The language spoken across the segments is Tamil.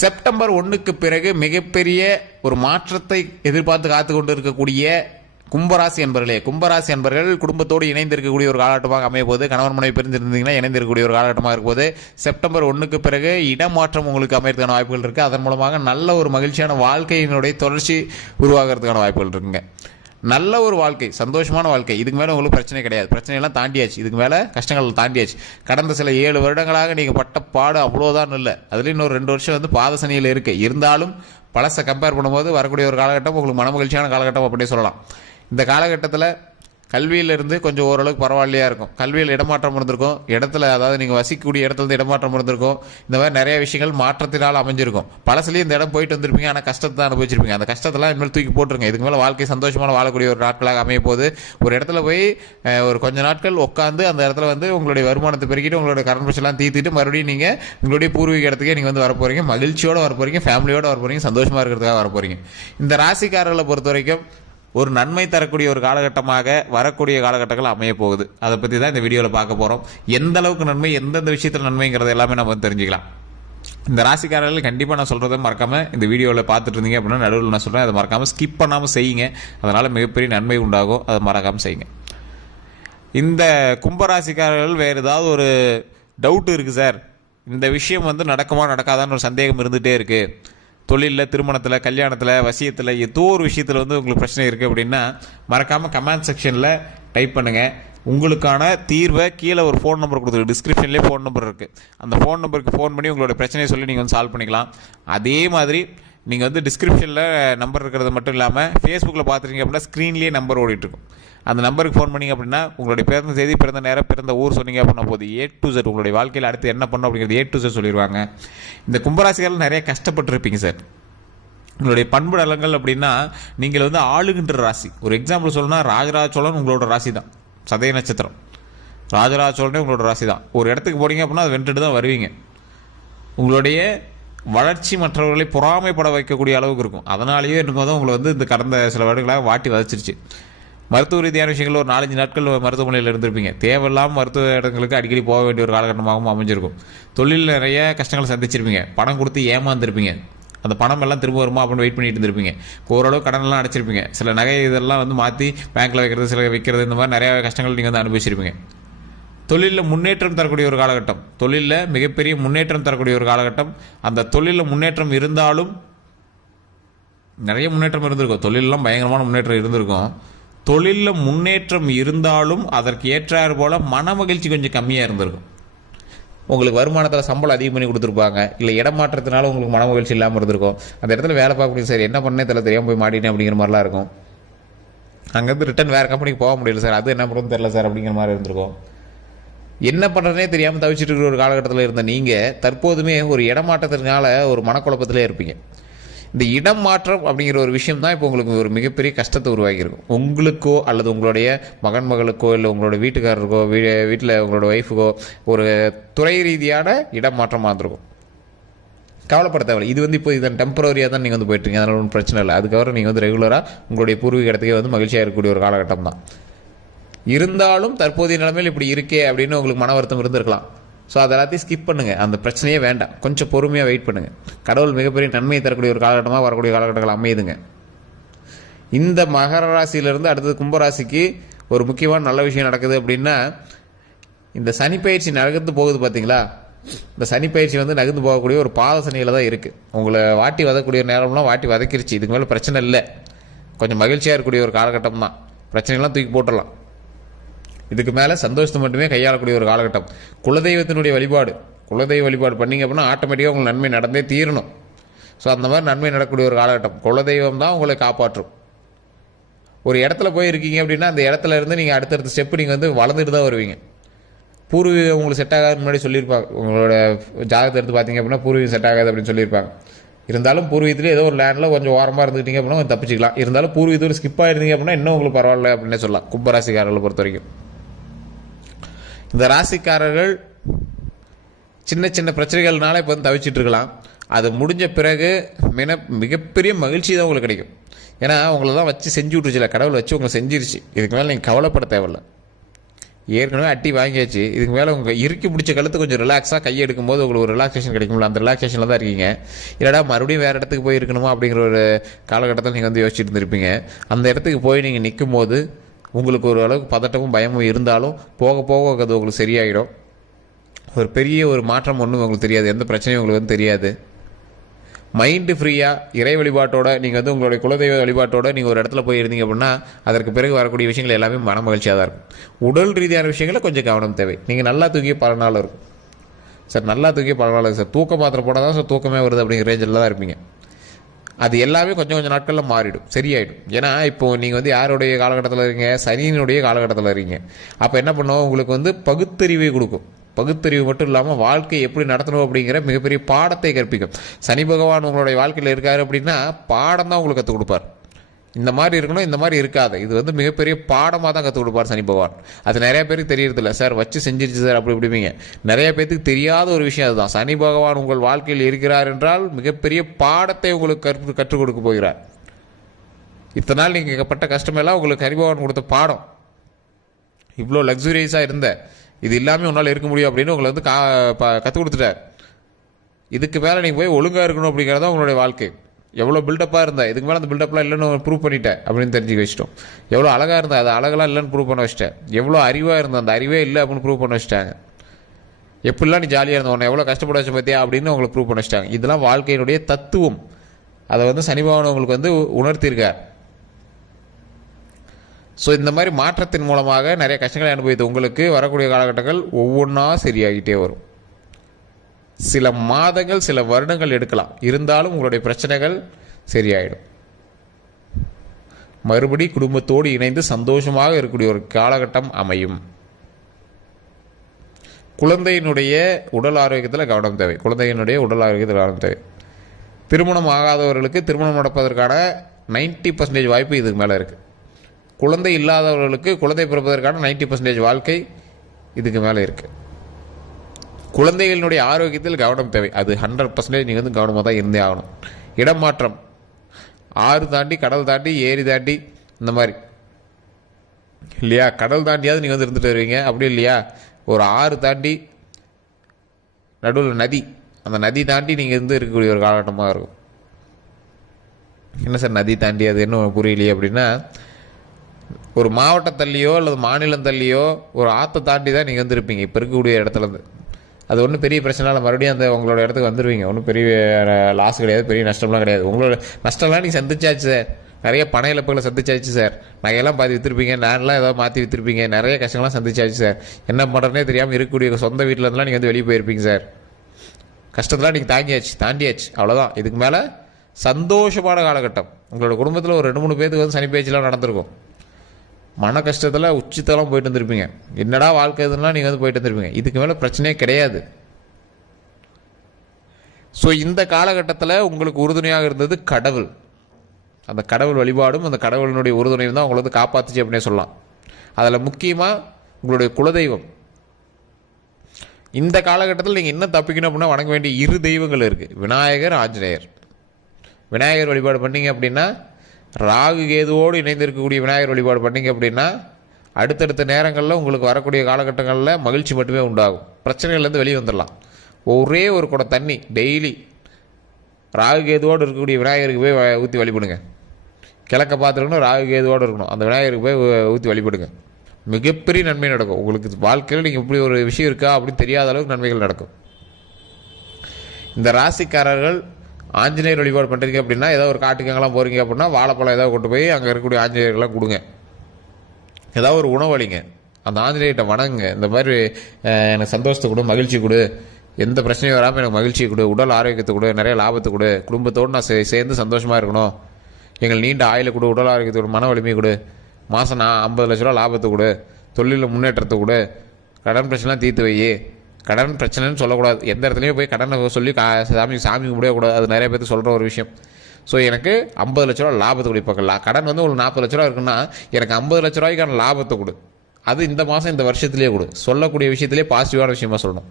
செப்டம்பர் 1க்கு பிறகு மிகப்பெரிய ஒரு மாற்றத்தை எதிர்பார்த்து காத்து கொண்டு இருக்கக்கூடிய கும்பராசி என்பர்களே, கும்பராசி என்பர்கள் குடும்பத்தோடு இணைந்திருக்கக்கூடிய ஒரு காலகட்டமாக அமைய போது, கணவன் மனைவி பிரிந்திருந்தீங்கன்னா இணைந்திருக்கக்கூடிய ஒரு காலகட்டமாக இருக்கும்போது, செப்டம்பர் 1க்கு பிறகு இடமாற்றம் உங்களுக்கு அமையறதுக்கான வாய்ப்புகள் இருக்குது. அதன் மூலமாக நல்ல ஒரு மகிழ்ச்சியான வாழ்க்கையினுடைய தொடர்ச்சி உருவாகிறதுக்கான வாய்ப்புகள் இருக்குங்க. நல்ல ஒரு வாழ்க்கை, சந்தோஷமான வாழ்க்கை. இதுக்கு மேலே உங்களுக்கு பிரச்சனை கிடையாது. பிரச்சனையெல்லாம் தாண்டியாச்சு. இதுக்கு மேலே கஷ்டங்கள் தாண்டியாச்சு. கடந்த சில 7 வருடங்களாக நீங்கள் பட்ட பாடு அவ்வளோதான் இல்லை. அதுலேயும் இன்னொரு 2 வருஷம் வந்து பாதசனியில் இருக்குது. இருந்தாலும் பழசை கம்பேர் பண்ணும்போது வரக்கூடிய ஒரு காலகட்டம் உங்களுக்கு மனமகிழ்ச்சியான காலகட்டம் அப்படின்னு சொல்லலாம். இந்த காலகட்டத்தில் கல்வியிலிருந்து கொஞ்சம் ஓரளவுக்கு பரவாயில்லையா இருக்கும். கல்வியில் இடமாற்றம் இருந்திருக்கும். இடத்துல, அதாவது நீங்கள் வசிக்கக்கூடிய இடத்துல இடமாற்றம் இருந்திருக்கும். இந்த மாதிரி நிறைய விஷயங்கள் மாற்றத்தினால் அமைஞ்சிருக்கும். பழசுலேயும் இந்த இடம் போயிட்டு வந்திருப்பீங்க, ஆனால் கஷ்டத்தை தான் அனுபவிச்சிருப்பீங்க. அந்த கஷ்டத்தெல்லாம் இனிமேல் தூக்கி போட்டுருங்க. இதுக்கு மேலே வாழ்க்கை சந்தோஷமான வாழக்கூடிய ஒரு நாட்களாக அமைய போது, ஒரு இடத்துல போய் ஒரு கொஞ்ச நாட்கள் உட்காந்து அந்த இடத்துல வந்து உங்களுடைய வருமானத்தை பெருக்கிட்டு உங்களுடைய கரண்ட் பிரச்சனைலாம் தீர்த்துட்டு மறுபடியும் நீங்கள் உங்களுடைய பூர்வீக இடத்துக்கே நீங்கள் வந்து வரப்போறீங்க. மகிழ்ச்சியோடு வரப்போறீங்க, ஃபேமிலியோடு வரப்போறீங்க, சந்தோஷமாக இருக்கிறதுக்காக வரப்போறீங்க. இந்த ராசிக்காரர்களை பொறுத்த வரைக்கும் ஒரு நன்மை தரக்கூடிய ஒரு காலகட்டமாக வரக்கூடிய காலகட்டங்கள் அமைய போகுது. அதை பற்றி தான் இந்த வீடியோவில் பார்க்க போகிறோம். எந்த அளவுக்கு நன்மை, எந்தெந்த விஷயத்தில் நன்மைங்கிறது எல்லாமே நம்ம தெரிஞ்சுக்கலாம். இந்த ராசிக்காரர்கள் கண்டிப்பாக நான் சொல்கிறத மறக்காமல் இந்த வீடியோவில் பார்த்துட்டு இருந்தீங்க அப்படின்னா நடுவில் நான் சொல்கிறேன், அதை மறக்காமல் ஸ்கிப் பண்ணாமல் செய்யுங்க. அதனால் மிகப்பெரிய நன்மை உண்டாகும். அதை மறக்காமல் செய்யுங்க. இந்த கும்பராசிக்காரர்கள் வேறு ஏதாவது ஒரு டவுட் இருக்குது சார், இந்த விஷயம் வந்து நடக்குமா நடக்காதான்னு ஒரு சந்தேகம் இருந்துகிட்டே இருக்குது, தொழிலில், திருமணத்தில், கல்யாணத்தில், வசியத்தில், ஏதோ ஒரு விஷயத்தில் வந்து உங்களுக்கு பிரச்சனை இருக்குது அப்படின்னா மறக்காமல் கமெண்ட் செக்ஷனில் டைப் பண்ணுங்கள். உங்களுக்கான தீர்வை கீழே ஒரு ஃபோன் நம்பர் கொடுத்துருக்கு. டிஸ்கிரிப்ஷன்லேயே ஃபோன் நம்பர் இருக்குது. அந்த ஃபோன் நம்பருக்கு ஃபோன் பண்ணி உங்களோட பிரச்சனையை சொல்லி நீங்கள் வந்து சால்வ் பண்ணிக்கலாம். அதே மாதிரி நீங்கள் வந்து டிஸ்கிரிப்ஷனில் நம்பர் இருக்கிறது மட்டும் இல்லாமல் ஃபேஸ்புக்கில் பார்த்துருக்கீங்க அப்படின்னா ஸ்க்ரீன்லேயே நம்பர் ஓடிட்டுருக்கும். அந்த நம்பருக்கு ஃபோன் பண்ணிங்க அப்படின்னா உங்களுடைய பிறந்த தேதி, பிறந்த நேரம், பிறந்த ஊர் சொன்னீங்க அப்படின்னா போது A to Z உங்களுடைய வாழ்க்கையில் அடுத்து என்ன பண்ணணும் அப்படிங்கிறது A to Z சொல்லிடுவாங்க. இந்த கும்பராசிகள் நிறைய கஷ்டப்பட்டுருப்பீங்க சார். உங்களுடைய பண்பு நலங்கள் அப்படின்னா நீங்கள் வந்து ஆளுகின்ற ராசி. ஒரு எக்ஸாம்பிள் சொல்லணும்னா ராஜராஜ சோழன் உங்களோட ராசி தான், சதய நட்சத்திரம். ராஜராஜ சோழனே உங்களோட ராசி தான். ஒரு இடத்துக்கு போனீங்க அப்படின்னா அதை வென்றுட்டு தான் வருவீங்க. உங்களுடைய வளர்ச்சி மற்றவர்களை பொறாமைப்பட வைக்கக்கூடிய அளவுக்கு இருக்கும். அதனாலேயே இருக்கும் போது உங்களை வந்து இந்த கடந்த சில வருடங்களாக வாட்டி வதச்சிருச்சு. மருத்துவ ரீதியான விஷயங்கள் ஒரு 4-5 நாட்கள் மருத்துவமனையில் இருந்திருப்பீங்க. தேவையில்லாமல் மருத்துவ இடங்களுக்கு அடிக்கடி போக வேண்டிய ஒரு காலகட்டமாகவும் அமைஞ்சிருக்கும். தொழிலில் நிறைய கஷ்டங்களை சந்திச்சிருப்பீங்க. பணம் கொடுத்து ஏமாந்துருப்பீங்க. அந்த பணம் எல்லாம் திரும்ப வருமா அப்படின்னு வெயிட் பண்ணிட்டு இருந்திருப்பீங்க. ஓரளவு கடனெல்லாம் அடைச்சிருப்பீங்க. சில நகை இதெல்லாம் வந்து மாற்றி பேங்க்கில் வைக்கிறது, சில விற்கிறது, இந்த மாதிரி நிறைய கஷ்டங்கள் நீங்கள் வந்து அனுபவிச்சிருப்பீங்க. தொழிலில் முன்னேற்றம் தரக்கூடிய ஒரு காலகட்டம், தொழிலில் மிகப்பெரிய முன்னேற்றம் தரக்கூடிய ஒரு காலகட்டம். அந்த தொழிலில் முன்னேற்றம் இருந்தாலும் நிறைய முன்னேற்றம் இருந்திருக்கும். தொழிலெலாம் பயங்கரமான முன்னேற்றம் இருந்திருக்கும். தொழிலில் முன்னேற்றம் இருந்தாலும் அதற்கு ஏற்றாறு போல் மன மகிழ்ச்சி கொஞ்சம் கம்மியாக இருந்திருக்கும். உங்களுக்கு வருமானத்தில் சம்பளம் அதிகம் பண்ணி கொடுத்துருப்பாங்க. இல்லை இடமாற்றத்தினால உங்களுக்கு மன மகிழ்ச்சி இல்லாமல் இருந்திருக்கும். அந்த இடத்துல வேலை பார்க்கக்கூடிய சார் என்ன பண்ணே தெரியல, தெரியாமல் போய் மாட்டினேன் அப்படிங்கிற மாதிரிலாம் இருக்கும். அங்கேருந்து ரிட்டன் வேறு கம்பெனிக்கு போக முடியல சார், அது என்ன பண்ணுறது தெரியல சார் அப்படிங்கிற மாதிரி இருந்திருக்கும். என்ன பண்ணுறதுனே தெரியாமல் தவிச்சிட்டு இருக்கிற ஒரு காலகட்டத்தில் இருந்த நீங்கள் தற்போதுமே ஒரு இடமாற்றத்தினால ஒரு மனக்குழப்பத்திலே இருப்பீங்க. இந்த இடம் மாற்றம் அப்படிங்கிற ஒரு விஷயம் தான் இப்போ உங்களுக்கு ஒரு மிகப்பெரிய கஷ்டத்தை உருவாகியிருக்கும். உங்களுக்கோ அல்லது உங்களுடைய மகன் மகளுக்கோ இல்லை உங்களோட வீட்டுக்காரருக்கோ வீட்டில் உங்களோட ஒய்ஃபுக்கோ ஒரு துறை ரீதியான இடம் மாற்றமாக இருந்திருக்கும். கவலைப்பட தேவையில்லை. இது வந்து இப்போ இதன் டெம்பரரியாக தான் நீங்கள் வந்து போயிட்டுருங்க. அதனால் ஒன்றும் பிரச்சனை இல்லை. அதுக்கப்புறம் நீங்கள் வந்து ரெகுலராக உங்களுடைய பூர்வீக இடத்துக்கே வந்து மகிழ்ச்சியாக இருக்கக்கூடிய ஒரு காலகட்டம் தான். இருந்தாலும் தற்போதைய நிலைமையில் இப்படி இருக்கே அப்படின்னு உங்களுக்கு மன வருத்தம் இருந்திருக்கலாம். ஸோ அதை எல்லாத்தையும் ஸ்கிப் பண்ணுங்கள். அந்த பிரச்சனையே வேண்டாம். கொஞ்சம் பொறுமையாக வெயிட் பண்ணுங்கள். கடவுள் மிகப்பெரிய நன்மையை தரக்கூடிய ஒரு காலகட்டமாக வரக்கூடிய காலகட்டங்கள் அமையுதுங்க. இந்த மகர ராசியிலிருந்து அடுத்தது கும்பராசிக்கு ஒரு முக்கியமான நல்ல விஷயம் நடக்குது அப்படின்னா, இந்த சனிப்பயிற்சி நகர்ந்து போகுது பார்த்தீங்களா. இந்த சனிப்பயிற்சி வந்து நகர்ந்து போகக்கூடிய ஒரு பாத சனியில் தான் இருக்குது. உங்களை வாட்டி வதக்கூடிய நேரம்லாம் வாட்டி வதக்கிருச்சு. இதுக்கு மேலே பிரச்சனை இல்லை. கொஞ்சம் மகிழ்ச்சியாக இருக்கக்கூடிய ஒரு காலகட்டம் தான். பிரச்சனைலாம் தூக்கி போட்டுடலாம். இதுக்கு மேலே சந்தோஷத்தை மட்டுமே கையாளக்கூடிய ஒரு காலகட்டம். குலதெய்வத்தினுடைய வழிபாடு, குலதெய்வ வழிபாடு பண்ணிங்க அப்படின்னா ஆட்டோமேட்டிக்காக உங்களுக்கு நன்மை நடந்தே தீரணும். ஸோ அந்த மாதிரி நன்மை நடக்கக்கூடிய ஒரு காலகட்டம். குலதெய்வம் தான் உங்களை காப்பாற்றும். ஒரு இடத்துல போய் இருக்கீங்க அப்படின்னா அந்த இடத்துல இருந்து நீங்கள் அடுத்தடுத்த ஸ்டெப்பு நீங்கள் வந்து வளர்ந்துட்டு தான் வருவீங்க. பூர்வீகம் உங்களுக்கு செட் ஆகாது முன்னாடி சொல்லியிருப்பாங்க. உங்களோட ஜாதகத்தை எடுத்து பார்த்தீங்க அப்படின்னா பூர்வீகம் செட் ஆகாது அப்படின்னு சொல்லியிருப்பாங்க. இருந்தாலும் பூர்வீகத்திலே ஏதோ ஒரு லேண்டில் கொஞ்சம் ஓரமாக இருந்துக்கிட்டீங்க அப்படின்னா கொஞ்சம் தப்பிச்சிக்கலாம். இருந்தாலும் பூர்வீகத்தோடு ஸ்கிப் ஆகிருந்தீங்க அப்படின்னா இன்னும் உங்களுக்கு பரவாயில்ல அப்படின்னே சொல்லலாம். கும்பராசிக்காரர்களை பொறுத்த வரைக்கும் இந்த ராசிக்காரர்கள் சின்ன சின்ன பிரச்சனைகள்னால இப்போ வந்து தவிச்சிட்டு இருக்கலாம். அது முடிஞ்ச பிறகு மிகப்பெரிய மகிழ்ச்சி தான் உங்களுக்கு கிடைக்கும். ஏன்னா உங்களை தான் வச்சு செஞ்சு விட்டுருச்சுல, கடவுள் வச்சு உங்களை செஞ்சிருச்சு. இதுக்கு மேலே நீங்கள் கவலைப்பட தேவையில்லை. ஏற்கனவே அட்டி வாங்கியாச்சு, இதுக்கு மேலே உங்கள் இறுக்கி பிடிச்ச கழுத்து கொஞ்சம் ரிலாக்ஸாக கை எடுக்கும்போது உங்களுக்கு ஒரு ரிலாக்ஸேஷன் கிடைக்கும்ல, அந்த ரிலாக்ஸேஷனில் தான் இருக்கீங்க. இல்லைடா மறுபடியும் வேறு இடத்துக்கு போய் இருக்கணுமா அப்படிங்கிற ஒரு காலகட்டத்தில் நீங்கள் வந்து யோசிச்சுட்டு இருந்திருப்பீங்க. அந்த இடத்துக்கு போய் நீங்கள் நிற்கும் போது உங்களுக்கு ஒரு அளவுக்கு பதட்டமும் பயமும் இருந்தாலும் போக போக அது உங்களுக்கு சரியாயிடும். ஒரு பெரிய ஒரு மாற்றம் ஒன்றும் உங்களுக்கு தெரியாது, எந்த பிரச்சனையும் உங்களுக்கு வந்து தெரியாது. மைண்டு ஃப்ரீயாக இறை வழிபாட்டோட நீங்கள் வந்து உங்களுடைய குலதெய்வ வழிபாட்டோட நீங்கள் ஒரு இடத்துல போய் இருந்தீங்க அப்படின்னா அதற்கு பிறகு வரக்கூடிய விஷயங்கள் எல்லாமே மன மகிழ்ச்சியாக தான் இருக்கும். உடல் ரீதியான விஷயங்களில் கொஞ்சம் கவனம் தேவை. நீங்கள் நல்லா தூக்கி பல நாள் இருக்கும் சார், நல்லா தூக்கி பல நாள் சார், தூக்க மாத்திரை போனால் தான் சார் தூக்கமே வருது அப்படிங்கிற ரேஞ்சில் தான் இருப்பீங்க. அது எல்லாமே கொஞ்சம் கொஞ்சம் நாட்களில் மாறிடும், சரியாயிடும். ஏன்னா இப்போது நீங்கள் வந்து யாருடைய காலகட்டத்தில் இருக்கீங்க, சனியினுடைய காலகட்டத்தில் இருக்கீங்க. அப்போ என்ன பண்ணுவோம், உங்களுக்கு வந்து பகுத்தறிவை கொடுக்கும். பகுத்தறிவு மட்டும் இல்லாமல் வாழ்க்கையை எப்படி நடத்தணும் அப்படிங்கிற மிகப்பெரிய பாடத்தை கற்பிக்கும். சனி பகவான் உங்களுடைய வாழ்க்கையில் இருக்கார் அப்படின்னா பாடம் தான் உங்களுக்கு கற்றுக் கொடுப்பார். இந்த மாதிரி இருக்கணும், இந்த மாதிரி இருக்காது, இது வந்து மிகப்பெரிய பாடமாக தான் கற்றுக் கொடுப்பார் சனி பகவான். அது நிறைய பேருக்கு தெரியறதில்ல சார், வச்சு செஞ்சிருச்சு சார் அப்படி இப்படிங்க. நிறைய பேருக்கு தெரியாத ஒரு விஷயம் அதுதான். சனி பகவான் உங்கள் வாழ்க்கையில் இருக்கிறார் என்றால் மிகப்பெரிய பாடத்தை உங்களுக்கு கற்றுக் கொடுக்க போகிறார். இத்தனை நாள் நீங்கள் பட்ட கஷ்டமெல்லாம் உங்களுக்கு சனி பகவான் கொடுத்த பாடம். இவ்வளோ லக்ஸுரியஸாக இருந்த இது இல்லாமல் உன்னால் இருக்க முடியும் அப்படின்னு உங்களை வந்து கற்றுக் கொடுத்துட்டார். இதுக்கு மேலே நீங்கள் போய் ஒழுங்காக இருக்கணும் அப்படிங்கிறத உங்களுடைய வாழ்க்கை. எவ்வளோ பில்டப்பாக இருந்தால் இதுக்கு மேலே அந்த பில்டப்லாம் இல்லைன்னு ப்ரூவ் பண்ணிட்டேன் அப்படின்னு தெரிஞ்சுக்க வச்சிட்டோம். எவ்வளோ அழகாக இருந்தால் அது அழகெல்லாம் இல்லைன்னு ப்ரூவ் பண்ண வச்சிட்டேன். எவ்வளோ அறிவாக இருந்தேன் அந்த அறிவே இல்லை அப்படின்னு ப்ரூவ் பண்ண வச்சிட்டாங்க. எப்படிலாம் நீ ஜாலியாக இருந்த உன்னை எவ்வளோ கஷ்டப்பட வச்ச பார்த்தியா அப்படின்னு உங்களுக்கு ப்ரூவ் பண்ண வச்சிட்டாங்க. இதெல்லாம் வாழ்க்கையினுடைய தத்துவம். அதை வந்து சனி பகவான் உங்களுக்கு வந்து உணர்த்தியிருக்கார். ஸோ இந்த மாதிரி மாற்றத்தின் மூலமாக நிறைய கஷ்டங்களை அனுபவித்து உங்களுக்கு வரக்கூடிய காலகட்டங்கள் ஒவ்வொன்றா சரியாகிட்டே வரும். சில மாதங்கள் சில வருடங்கள் எடுக்கலாம், இருந்தாலும் உங்களுடைய பிரச்சனைகள் சரியாயிடும். மறுபடி குடும்பத்தோடு இணைந்து சந்தோஷமாக இருக்கக்கூடிய ஒரு காலகட்டம் அமையும். குழந்தையினுடைய உடல் ஆரோக்கியத்தில் கவனம் தேவை. குழந்தையினுடைய உடல் ஆரோக்கியத்தில் கவனம் தேவை. திருமணம் ஆகாதவர்களுக்கு திருமணம் நடப்பதற்கான 90% வாய்ப்பு இதுக்கு மேலே இருக்குது. குழந்தை இல்லாதவர்களுக்கு குழந்தை பிறப்பதற்கான 90% வாழ்க்கை இதுக்கு மேலே இருக்குது. குழந்தைகளினுடைய ஆரோக்கியத்தில் கவனம் தேவை. அது 100% நீங்கள் வந்து கவனமாக தான் இருந்தே ஆகணும். இடம் மாற்றம், ஆறு தாண்டி கடல் தாண்டி ஏரி தாண்டி இந்த மாதிரி இல்லையா, கடல் தாண்டியாவது நீங்கள் வந்து இருந்துட்டு வருவீங்க. அப்படி இல்லையா, ஒரு ஆறு தாண்டி நடுவில் நதி, அந்த நதி தாண்டி நீங்கள் இருந்து இருக்கக்கூடிய ஒரு காலகட்டமாக இருக்கும். என்ன சார் நதி தாண்டி, அது என்ன புரியலையே அப்படின்னா, ஒரு மாவட்டம் தள்ளியோ அல்லது மாநிலம் தள்ளியோ ஒரு ஆற்றை தாண்டி தான் நீங்கள் வந்து இருப்பீங்க இப்போ இருக்கக்கூடிய இடத்துலேருந்து. அது ஒன்றும் பெரிய பிரச்சனை இல்லை, மறுபடியும் அந்த உங்களோட இடத்துக்கு வந்துடுவீங்க. ஒன்றும் பெரிய லாஸ் கிடையாது, பெரிய நஷ்டம்லாம் கிடையாது. உங்களோட நஷ்டம்லாம் நீங்கள் சந்திச்சாச்சு சார், நிறைய பண இழப்புகளை சந்திச்சாச்சு சார், நகையெல்லாம் பாதி விற்றுருப்பீங்க, நேரெலாம் ஏதாவது மாற்றி விற்றுருப்பீங்க, நிறைய கஷ்டங்கள்லாம் சந்திச்சாச்சு சார். என்ன பண்ணுறதுனே தெரியாமல் இருக்கக்கூடிய சொந்த வீட்டில் இருந்தெல்லாம் நீங்கள் வந்து வெளியே போயிருப்பீங்க சார். கஷ்டத்தெல்லாம் நீங்கள் தாண்டியாச்சு, அவ்வளோதான். இதுக்கு மேலே சந்தோஷமான காலகட்டம். உங்களோட குடும்பத்தில் ஒரு 2-3 பேருக்கு வந்து சனி பேச்செல்லாம் நடந்திருக்கும். மன கஷ்டத்தில் உச்சித்தெல்லாம் போயிட்டு வந்துருப்பீங்க. என்னடா வாழ்க்கை இதுலாம் நீங்கள் வந்து போயிட்டு வந்துருப்பீங்க. இதுக்கு மேலே பிரச்சனையே கிடையாது. ஸோ இந்த காலகட்டத்தில் உங்களுக்கு உறுதுணையாக இருந்தது கடவுள். அந்த கடவுள் வழிபாடும் அந்த கடவுளினுடைய உறுதுணையும் தான் உங்களை வந்து காப்பாற்றுச்சு அப்படின்னே சொல்லலாம். அதில் முக்கியமாக உங்களுடைய குலதெய்வம். இந்த காலகட்டத்தில் நீங்கள் என்ன தப்பிக்கணும் அப்படின்னா வணங்க வேண்டிய 2 தெய்வங்கள் இருக்குது, விநாயகர், ஆஞ்சநேயர். விநாயகர் வழிபாடு பண்ணிங்க அப்படின்னா, ராகு கேதுவோடு இணைந்து இருக்கக்கூடிய விநாயகர் வழிபாடு பண்ணிங்க அப்படின்னா அடுத்தடுத்த நேரங்களில் உங்களுக்கு வரக்கூடிய காலகட்டங்களில் மகிழ்ச்சி மட்டுமே உண்டாகும். பிரச்சனைகள்லேருந்து வெளியே வந்துடலாம். ஒரே ஒரு குடம் தண்ணி டெய்லி ராகு கேதுவோடு இருக்கக்கூடிய விநாயகருக்கு போய் ஊற்றி வழிபடுங்க. கிழக்க பார்த்துருக்கணும், ராகு கேதுவோடு இருக்கணும், அந்த விநாயகருக்கு போய் ஊற்றி வழிபடுங்க. மிகப்பெரிய நன்மை நடக்கும். உங்களுக்கு வாழ்க்கையில் நீங்கள் இப்படி ஒரு விஷயம் இருக்கா அப்படின்னு தெரியாத அளவுக்கு நன்மைகள் நடக்கும். இந்த ராசிக்காரர்கள் ஆஞ்சநேயர் வழிபாடு பண்ணுறீங்க அப்படின்னா, ஏதோ ஒரு காட்டுக்கங்கெல்லாம் போகிறீங்க அப்படின்னா வாழைப்பழம் ஏதாவது கொண்டு போய் அங்கே இருக்கக்கூடிய ஆஞ்சநேயர்கள்லாம் கொடுங்க. ஏதாவது ஒரு உணவளிங்க, அந்த ஆஞ்சநேயர்கிட்ட வணங்குங்க. இந்த மாதிரி எனக்கு சந்தோஷத்தை கொடு, மகிழ்ச்சி கொடு, எந்த பிரச்சனையும் வராமல் எனக்கு மகிழ்ச்சி கொடு, உடல் ஆரோக்கியத்தை கொடு, நிறைய லாபத்தை கொடு, குடும்பத்தோடு நான் சேர்ந்து சந்தோஷமாக இருக்கணும், எங்கள் நீண்ட ஆயுளை கொடு, உடல் ஆரோக்கியத்தை கொடு, மன வலிமை கொடு, மாதம் நான் 50 லட்ச ரூபா லாபத்தை கொடு, தொழிலில் முன்னேற்றத்தை கொடு, கடன் பிரச்சனைலாம் தீர்த்து வை. கடன் பிரச்சனைன்னு சொல்லக்கூடாது. எந்த இடத்துலையும் போய் கடனை சொல்லி சாமி முடியக்கூடாது. அது நிறைய பேருக்கு சொல்கிற ஒரு விஷயம். ஸோ எனக்கு 50 லட்ச ரூபா லாபத்தை கொடு. இப்போ கடன் வந்து ஒரு 40 லட்ச ரூபா இருக்குன்னா எனக்கு 50 லட்ச ரூபாய்க்கான லாபத்தை கொடு. அது இந்த மாதம் இந்த வருஷத்துலேயே கொடு. சொல்லக்கூடிய விஷயத்துலேயே பாசிட்டிவான விஷயமா சொல்லணும்.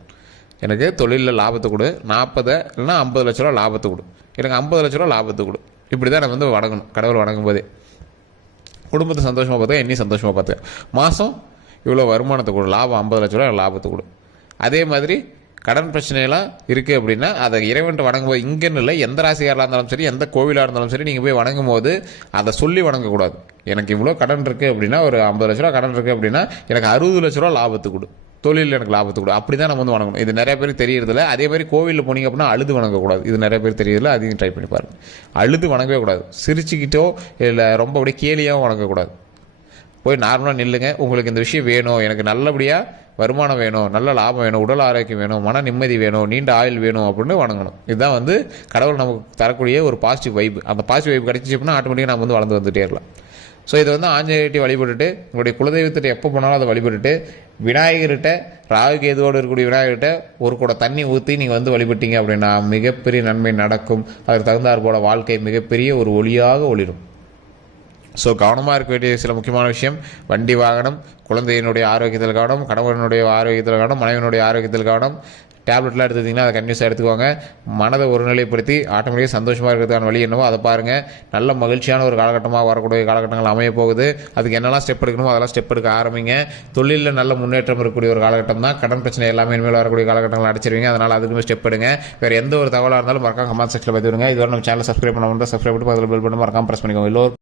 எனக்கு தொழிலில் லாபத்தை கொடு, 40 இல்லைனா 50 லட்ச ரூபா லாபத்தை கொடு, எனக்கு 50 லட்ச ரூபா லாபத்தை கொடு. இப்படி தான் நம்ம வந்து வணங்கணும். கடவுள் வணங்கும் போதே குடும்பத்தை சந்தோஷமாக பார்த்துக்க, என்னையும் சந்தோஷமாக பார்த்துக்க. மாதம் இவ்வளோ வருமானத்தை கொடு, லாபம் 50 லட்ச ரூபா லாபத்தை கொடு. அதே மாதிரி கடன் பிரச்சனையெல்லாம் இருக்குது அப்படின்னா அதை இறைவன்ட்டு வணங்கும்போது, இங்கேன்னு இல்லை, எந்த ராசிக்காராக இருந்தாலும் சரி, எந்த கோவிலாக இருந்தாலும் சரி, நீங்கள் போய் வணங்கும் போது அதை சொல்லி வணங்கக்கூடாது. எனக்கு இவ்வளோ கடன் இருக்குது அப்படின்னா, ஒரு 50 லட்ச ரூபா கடன் இருக்குது அப்படின்னா, எனக்கு 60 லட்ச ரூபா லாபத்து கொடு, தொழிலில் எனக்கு லாபத்து கொடு, அப்படி தான் நம்ம வந்து வணங்கணும். இது நிறைய பேர் தெரியறதில்ல. அதே மாதிரி கோவிலில் போனீங்க அப்படின்னா அழுது வணங்கக்கூடாது. இது நிறைய பேர் தெரியறதில்ல. அதையும் ட்ரை பண்ணி பாருங்கள். அழுது வணங்கவே கூடாது. சிரிச்சுக்கிட்டோ இல்லை ரொம்ப அப்படியே கேலியாகவும் வணங்கக்கூடாது. போய் நார்மலாக நில்லுங்க. உங்களுக்கு இந்த விஷயம் வேணும், எனக்கு நல்லபடியாக வருமானம் வேணும், நல்ல லாபம் வேணும், உடல் ஆரோக்கியம் வேணும், மன நிம்மதி வேணும், நீண்ட ஆயுள் வேணும் அப்படின்னு வணங்கணும். இதுதான் வந்து கடவுள் நமக்கு தரக்கூடிய ஒரு பாசிட்டிவ் வைப். அந்த பாசிட்டிவ் வைப் கிடைச்சிச்சு அப்படின்னா ஆட்டோமேட்டிக்காக நம்ம வந்து வளர்ந்து வந்துகிட்டே இருக்கலாம். ஸோ இதை வந்து ஆஞ்சநேயர்கிட்ட வழிபட்டுட்டு, உங்களுடைய குலதெய்வத்திட்ட எப்போ போனாலும் அதை வழிபட்டுட்டு, விநாயகர்கிட்ட ராகு கேதுவோடு இருக்கக்கூடிய விநாயகர்கிட்ட ஒரு கூட தண்ணி ஊற்றி நீங்கள் வந்து வழிபட்டீங்க அப்படின்னா மிகப்பெரிய நன்மை நடக்கும். அதற்கு தகுந்தாற் போல வாழ்க்கை மிகப்பெரிய ஒரு ஒளியாக ஒளிரும். ஸோ கவனமாக இருக்க வேண்டிய சில முக்கியமான விஷயம்: வண்டி வாகனம், குழந்தையினுடைய ஆரோக்கியத்தில் கவனம், கணவனுடைய ஆரோக்கியத்தில் கவனம், மனைவியினுடைய ஆரோக்கியத்தில் கவனம். டேப்லெட்லாம் எடுத்துட்டிங்கன்னா அதை கன்யூஸாக எடுத்துக்கோங்க. மனதை ஒருநிலைப்படுத்தி ஆட்டோமேட்டிக்காக சந்தோஷமாக இருக்கிறதுக்கான வழி என்னவோ அதை பாருங்கள். நல்ல மகிழ்ச்சியான ஒரு காலகட்டமாக வரக்கூடிய காலகட்டங்கள் அமைய போகுது. அதுக்கு என்னெல்லாம் ஸ்டெப் எடுக்கணுமோ அதெல்லாம் ஸ்டெப் எடுக்க ஆரம்பிங்க. தொழிலில் நல்ல முன்னேற்றம் இருக்கக்கூடிய ஒரு காலகட்டம் தான். கடன் பிரச்சனை எல்லாமே இனிமேல் வரக்கூடிய காலகட்டங்கள் அடிச்சிருவீங்க. அதனால் அதுக்குமே ஸ்டெப் எடுங்க. வேறு எந்த ஒரு தகவலாக இருந்தாலும் மறக்காம கமெண்ட் செக்ஷனில் பார்த்துருங்க. இதுவரை நம்ம சேனல் சப்ஸ்கிரைப் பண்ண சப்ஸ்கிரைப் பண்ணி அதில் பெல் பண்ணி மறக்காம ப்ரெஸ் பண்ணிக்கோங்க.